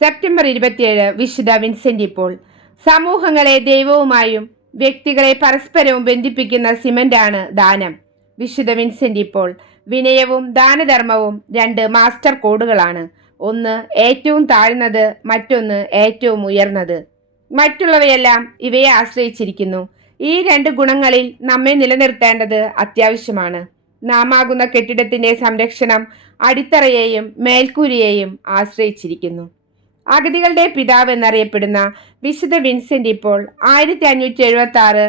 September 27 വിശുദ്ധ Vincent Paul. സമൂഹങ്ങളെ ദൈവവുമായും വ്യക്തികളെ പരസ്പരവും ബന്ധിപ്പിക്കുന്ന സിമന്റാണ് ദാനം. വിശുദ്ധ വിൻസെന്റ് പോൾ. വിനയവും ദാനധർമ്മവും രണ്ട് മാസ്റ്റർ കോഡുകളാണ്. ഒന്ന് ഏറ്റവും താഴ്ന്നത്, മറ്റൊന്ന് ഏറ്റവും ഉയർന്നത്. മറ്റുള്ളവയെല്ലാം ഇവയെ ആശ്രയിച്ചിരിക്കുന്നു. ഈ രണ്ട് ഗുണങ്ങളിൽ നമ്മെ നിലനിർത്തേണ്ടത് അത്യാവശ്യമാണ്. നാം ആകുന്ന കെട്ടിടത്തിന്റെ സംരക്ഷണം അടിത്തറയെയും മേൽക്കൂരയെയും ആശ്രയിച്ചിരിക്കുന്നു. അഗതികളുടെ പിതാവ് എന്നറിയപ്പെടുന്ന വിശുദ്ധ വിൻസെന്റ് പോൾ 1576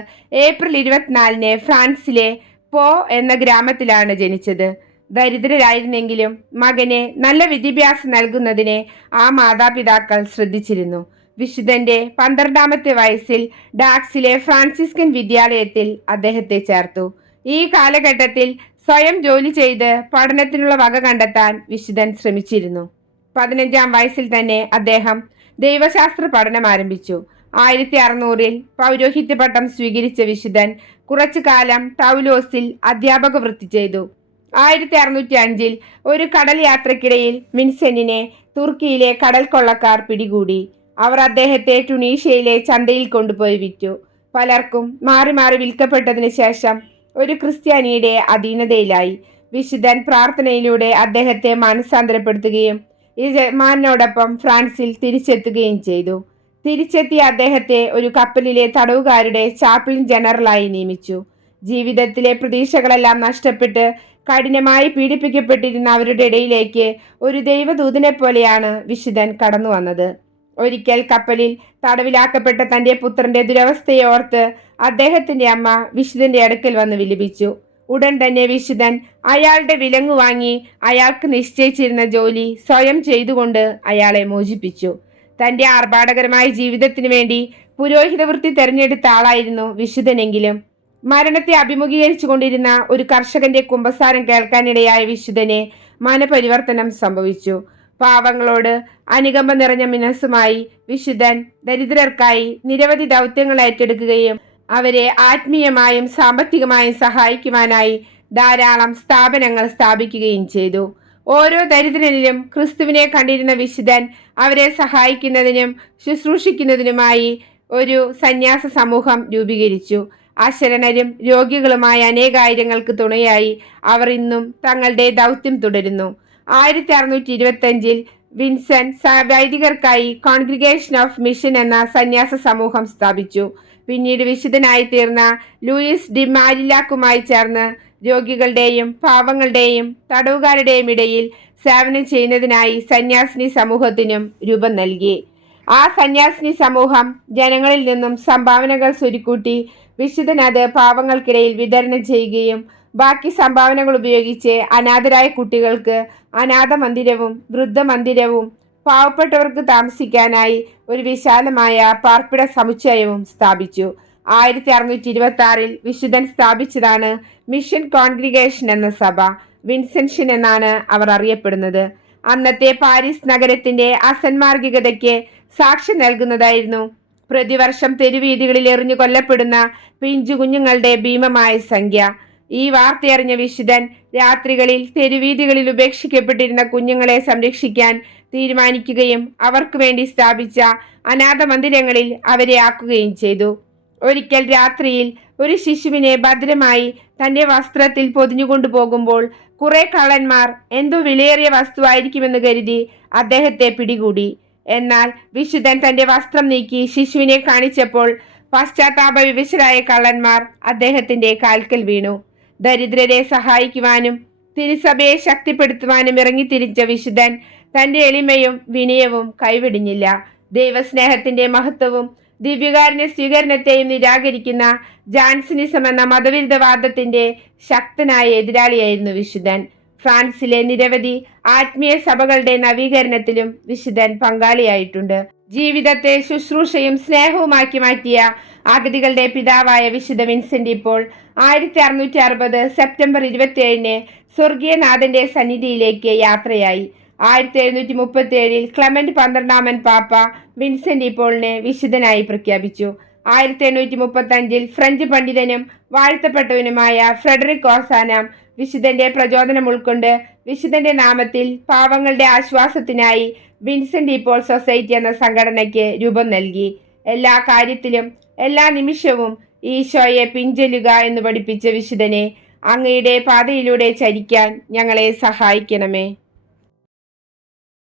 ഏപ്രിൽ 24 ഫ്രാൻസിലെ പോ എന്ന ഗ്രാമത്തിലാണ് ജനിച്ചത്. ദരിദ്രരായിരുന്നെങ്കിലും മകനെ നല്ല വിദ്യാഭ്യാസം നൽകുന്നതിനെ ആ മാതാപിതാക്കൾ ശ്രദ്ധിച്ചിരുന്നു. വിശുദ്ധന്റെ 12ാമത്തെ വയസ്സിൽ ഡാക്സിലെ ഫ്രാൻസിസ്കൻ വിദ്യാലയത്തിൽ അദ്ദേഹത്തെ ചേർത്തു. ഈ കാലഘട്ടത്തിൽ സ്വയം ജോലി ചെയ്ത് പഠനത്തിനുള്ള വക കണ്ടെത്താൻ വിശുദ്ധൻ ശ്രമിച്ചിരുന്നു. 15ാം വയസ്സിൽ തന്നെ അദ്ദേഹം ദൈവശാസ്ത്ര പഠനം ആരംഭിച്ചു. 1600 പൗരോഹിത്യ പട്ടം സ്വീകരിച്ച വിശുദ്ധൻ കുറച്ചു കാലം ടൗലോസിൽ അധ്യാപക വൃത്തി ചെയ്തു. 1605 ഒരു കടൽ യാത്രക്കിടയിൽ വിൻസെന്റിനെ തുർക്കിയിലെ കടൽ കൊള്ളക്കാർ പിടികൂടി. അവർ അദ്ദേഹത്തെ ടുണീഷ്യയിലെ ചന്തയിൽ കൊണ്ടുപോയി വിറ്റു. പലർക്കും മാറി മാറി വിൽക്കപ്പെട്ടതിന് ശേഷം ഒരു ക്രിസ്ത്യാനിയുടെ അധീനതയിലായി. വിശുദ്ധൻ പ്രാർത്ഥനയിലൂടെ അദ്ദേഹത്തെ മാനസാന്തരപ്പെടുത്തുകയും യജമാനോടൊപ്പം ഫ്രാൻസിൽ തിരിച്ചെത്തുകയും ചെയ്തു. തിരിച്ചെത്തിയ അദ്ദേഹത്തെ ഒരു കപ്പലിലെ തടവുകാരുടെ ചാപ്ലിൻ ജനറലായി നിയമിച്ചു. ജീവിതത്തിലെ പ്രതീക്ഷകളെല്ലാം നഷ്ടപ്പെട്ട് കഠിനമായി പീഡിപ്പിക്കപ്പെട്ടിരുന്ന അവരുടെ ഇടയിലേക്ക് ഒരു ദൈവദൂതനെ പോലെയാണ് വിശുദ്ധൻ കടന്നു വന്നത്. ഒരിക്കൽ കപ്പലിൽ തടവിലാക്കപ്പെട്ട തന്റെ പുത്രന്റെ ദുരവസ്ഥയെ ഓർത്ത് അദ്ദേഹത്തിന്റെ അമ്മ വിശുദ്ധന്റെ അടുക്കൽ വന്ന് വിലപിച്ചു. ഉടൻ തന്നെ വിശുദ്ധൻ അയാളുടെ വിലങ്ങു വാങ്ങി അയാൾക്ക് നിശ്ചയിച്ചിരുന്ന ജോലി സ്വയം ചെയ്തുകൊണ്ട് അയാളെ മോചിപ്പിച്ചു. തന്റെ ആർഭാടകരമായ ജീവിതത്തിനു വേണ്ടി പുരോഹിത വൃത്തി തെരഞ്ഞെടുത്ത ആളായിരുന്നു വിശുദ്ധനെങ്കിലും മരണത്തെ അഭിമുഖീകരിച്ചു കൊണ്ടിരുന്ന ഒരു കർഷകന്റെ കുമ്പസാരം കേൾക്കാനിടയായ വിശുദ്ധനെ മനപരിവർത്തനം സംഭവിച്ചു. പാവങ്ങളോട് അനുകമ്പ നിറഞ്ഞ മനസ്സുമായി വിശുദ്ധൻ ദരിദ്രർക്കായി നിരവധി ദൗത്യങ്ങൾ ഏറ്റെടുക്കുകയും അവരെ ആത്മീയമായും സാമ്പത്തികമായും സഹായിക്കുവാനായി ധാരാളം സ്ഥാപനങ്ങൾ സ്ഥാപിക്കുകയും ചെയ്തു. ഓരോ ദരിദ്രനിലും ക്രിസ്തുവിനെ കണ്ടിരുന്ന വിശുദ്ധൻ അവരെ സഹായിക്കുന്നതിനും ശുശ്രൂഷിക്കുന്നതിനുമായി ഒരു സന്യാസ സമൂഹം രൂപീകരിച്ചു. അശരണരും രോഗികളുമായ അനേകായിരങ്ങൾക്ക് തുണയായി അവർ ഇന്നും തങ്ങളുടെ ദൗത്യം തുടരുന്നു. 1625 വിൻസെന്റ് വൈദികർക്കായി കോൺഗ്രിഗേഷൻ ഓഫ് മിഷൻ എന്ന സന്യാസ സമൂഹം സ്ഥാപിച്ചു. പിന്നീട് വിശുദ്ധനായി തീർന്ന ലൂയിസ് ഡി മാരിലാക്കുമായി ചേർന്ന് രോഗികളുടെയും പാവങ്ങളുടെയും തടവുകാരുടെയും ഇടയിൽ സേവനം ചെയ്യുന്നതിനായി സന്യാസിനി സമൂഹത്തിനും രൂപം നൽകി. ആ സന്യാസിനി സമൂഹം ജനങ്ങളിൽ നിന്നും സംഭാവനകൾ സ്വരുക്കൂട്ടി വിശുദ്ധൻ അത് പാവങ്ങൾക്കിടയിൽ വിതരണം ചെയ്യുകയും ബാക്കി സംഭാവനകൾ ഉപയോഗിച്ച് അനാഥരായ കുട്ടികൾക്ക് അനാഥ മന്ദിരവും വൃദ്ധമന്ദിരവും പാവപ്പെട്ടവർക്ക് താമസിക്കാനായി ഒരു വിശാലമായ പാർപ്പിട സമുച്ചയവും സ്ഥാപിച്ചു. 1626 വിശുദ്ധൻ സ്ഥാപിച്ചതാണ് മിഷൻ കോൺഗ്രിഗേഷൻ എന്ന സഭ. വിൻസെൻഷൻ എന്നാണ് അവർ അറിയപ്പെടുന്നത്. അന്നത്തെ പാരീസ് നഗരത്തിന്റെ അസന്മാർഗികതയ്ക്ക് സാക്ഷ്യം നൽകുന്നതായിരുന്നു പ്രതിവർഷം തെരുവീതികളിൽ എറിഞ്ഞു കൊല്ലപ്പെടുന്ന പിഞ്ചു കുഞ്ഞുങ്ങളുടെ ഭീമമായ സംഖ്യ. ഈ വാർത്തയറിഞ്ഞ വിശുദ്ധൻ രാത്രികളിൽ തെരുവീതികളിൽ ഉപേക്ഷിക്കപ്പെട്ടിരുന്ന കുഞ്ഞുങ്ങളെ സംരക്ഷിക്കാൻ തീരുമാനിക്കുകയും അവർക്ക് വേണ്ടി സ്ഥാപിച്ച അനാഥ മന്ദിരങ്ങളിൽ അവരെ ആക്കുകയും ചെയ്തു. ഒരിക്കൽ രാത്രിയിൽ ഒരു ശിശുവിനെ ഭദ്രമായി തന്റെ വസ്ത്രത്തിൽ പൊതിഞ്ഞുകൊണ്ടു പോകുമ്പോൾ കുറെ കള്ളന്മാർ എന്തോ വിലയേറിയ വസ്തുവായിരിക്കുമെന്ന് കരുതി അദ്ദേഹത്തെ പിടികൂടി. എന്നാൽ വിശുദ്ധൻ തന്റെ വസ്ത്രം നീക്കി ശിശുവിനെ കാണിച്ചപ്പോൾ പശ്ചാത്താപ വിവശരായ കള്ളന്മാർ അദ്ദേഹത്തിന്റെ കാൽക്കൽ വീണു. ദരിദ്രരെ സഹായിക്കുവാനും തിരുസഭയെ ശക്തിപ്പെടുത്തുവാനും ഇറങ്ങിത്തിരിച്ച വിശുദ്ധൻ തന്റെ എളിമയും വിനയവും കൈവിടിഞ്ഞില്ല. ദൈവസ്നേഹത്തിന്റെ മഹത്വവും ദിവ്യകാരുണ്യ സ്വീകരണത്തെയും നിരാകരിക്കുന്ന ജാൻസനിസം എന്ന മതവിരുദ്ധവാദത്തിന്റെ ശക്തനായ എതിരാളിയായിരുന്നു വിശുദ്ധൻ. ഫ്രാൻസിലെ നിരവധി ആത്മീയ സഭകളുടെ നവീകരണത്തിലും വിശുദ്ധൻ പങ്കാളിയായിട്ടുണ്ട്. ജീവിതത്തെ ശുശ്രൂഷയും സ്നേഹവുമാക്കി മാറ്റിയ അഗതികളുടെ പിതാവായ വിശുദ്ധ വിൻസെന്റ് പോൾ 1660 സെപ്റ്റംബർ 27 സ്വർഗീയനാഥന്റെ സന്നിധിയിലേക്ക് യാത്രയായി. 1737 ക്ലെമന്റ് 12ാമൻ പാപ്പ വിൻസെന്റ് പോളിനെ വിശുദ്ധനായി പ്രഖ്യാപിച്ചു. 1835 ഫ്രഞ്ച് പണ്ഡിതനും വാഴ്ത്തപ്പെട്ടവനുമായ ഫ്രെഡറിക് ഓസാന വിശുദ്ധന്റെ പ്രചോദനം ഉൾക്കൊണ്ട് വിശുദ്ധന്റെ നാമത്തിൽ പാവങ്ങളുടെ ആശ്വാസത്തിനായി വിൻസെന്റ് ഇപ്പോൾ സൊസൈറ്റി എന്ന സംഘടനയ്ക്ക് രൂപം നൽകി. എല്ലാ കാര്യത്തിലും എല്ലാ നിമിഷവും ഈശോയെ പിൻചെല്ലുക എന്ന് പഠിപ്പിച്ച വിശുദ്ധനെ, അങ്ങയുടെ പാതയിലൂടെ ചരിക്കാൻ ഞങ്ങളെ സഹായിക്കണമേ.